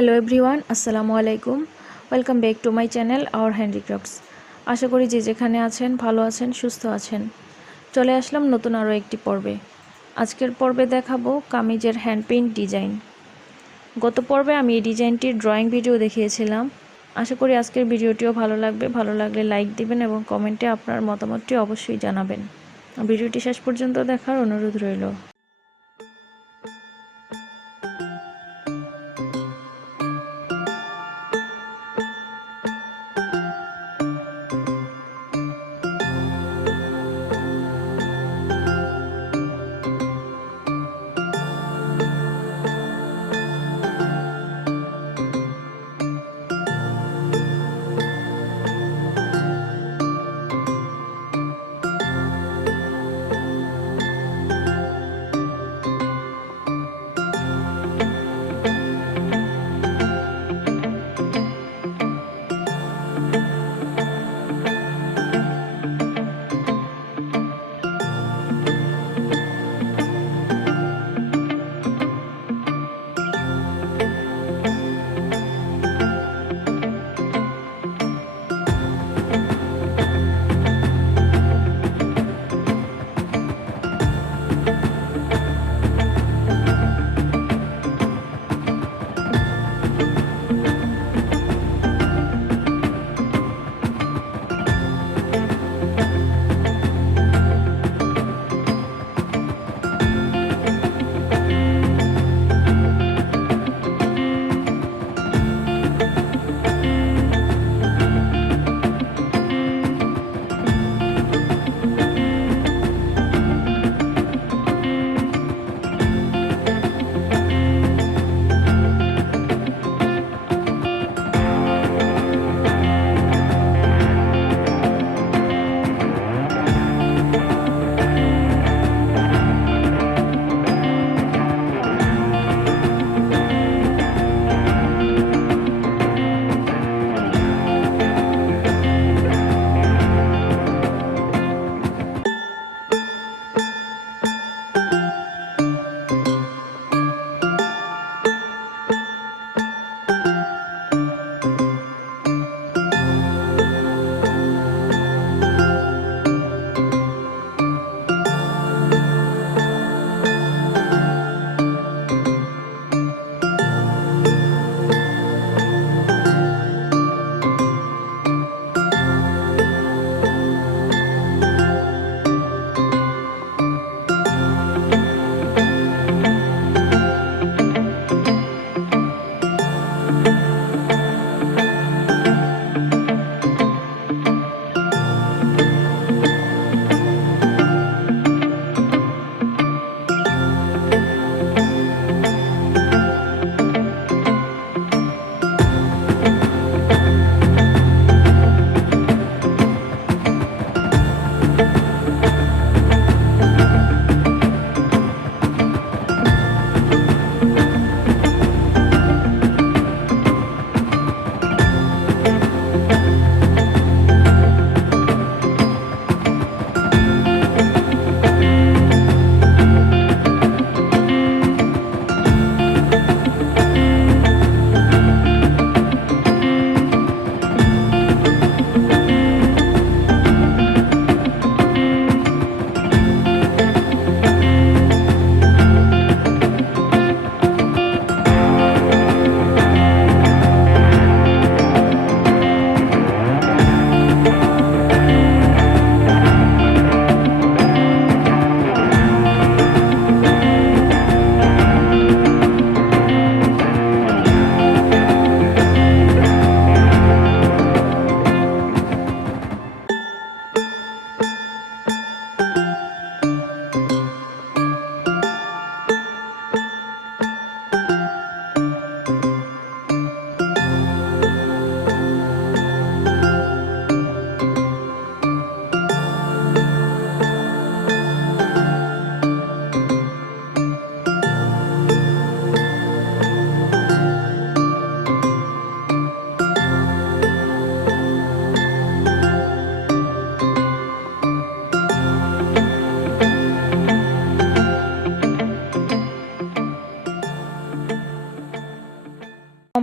Hello everyone, আসসালামু আলাইকুম। Welcome back to my channel our handicrafts. আশা করি যে যেখানে আছেন ভালো আছেন, সুস্থ আছেন। চলে আসলাম নতুন আরও একটি পর্বে। আজকের পর্বে দেখাবো কামিজের হ্যান্ড পেইন্ট ডিজাইন। গত পর্বে আমি এই ডিজাইনটির ড্রয়িং ভিডিও দেখিয়েছিলাম। আশা করি আজকের ভিডিওটিও ভালো লাগবে। ভালো লাগলে লাইক দিবেন এবং কমেন্টে আপনার মতামতটি অবশ্যই জানাবেন। ভিডিওটি শেষ পর্যন্ত দেখার অনুরোধ রইল।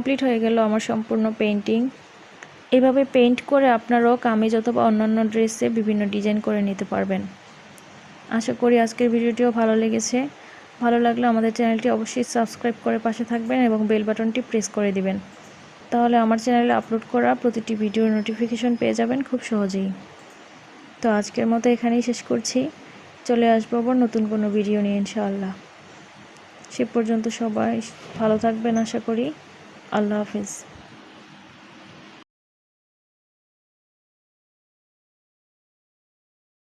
কমপ্লিট হয়ে গেল আমার সম্পূর্ণ পেইন্টিং। এভাবে পেইন্ট করে আপনারাও কামিজ অথবা অন্যান্য ড্রেসে বিভিন্ন ডিজাইন করে নিতে পারবেন। আশা করি আজকের ভিডিওটিও ভালো লেগেছে। ভালো লাগলে আমাদের চ্যানেলটি অবশ্যই সাবস্ক্রাইব করে পাশে থাকবেন এবং বেল বাটনটি প্রেস করে দিবেন। তাহলে আমার চ্যানেলে আপলোড করা প্রতিটি ভিডিওর নোটিফিকেশন পেয়ে যাবেন খুব সহজেই। তো আজকের মতো এখানেই শেষ করছি। চলে আসবো আবার নতুন কোনো ভিডিও নিয়ে ইনশাআল্লাহ। সে পর্যন্ত সবাই ভালো থাকবেন আশা করি। আল্লাহ হাফেজ।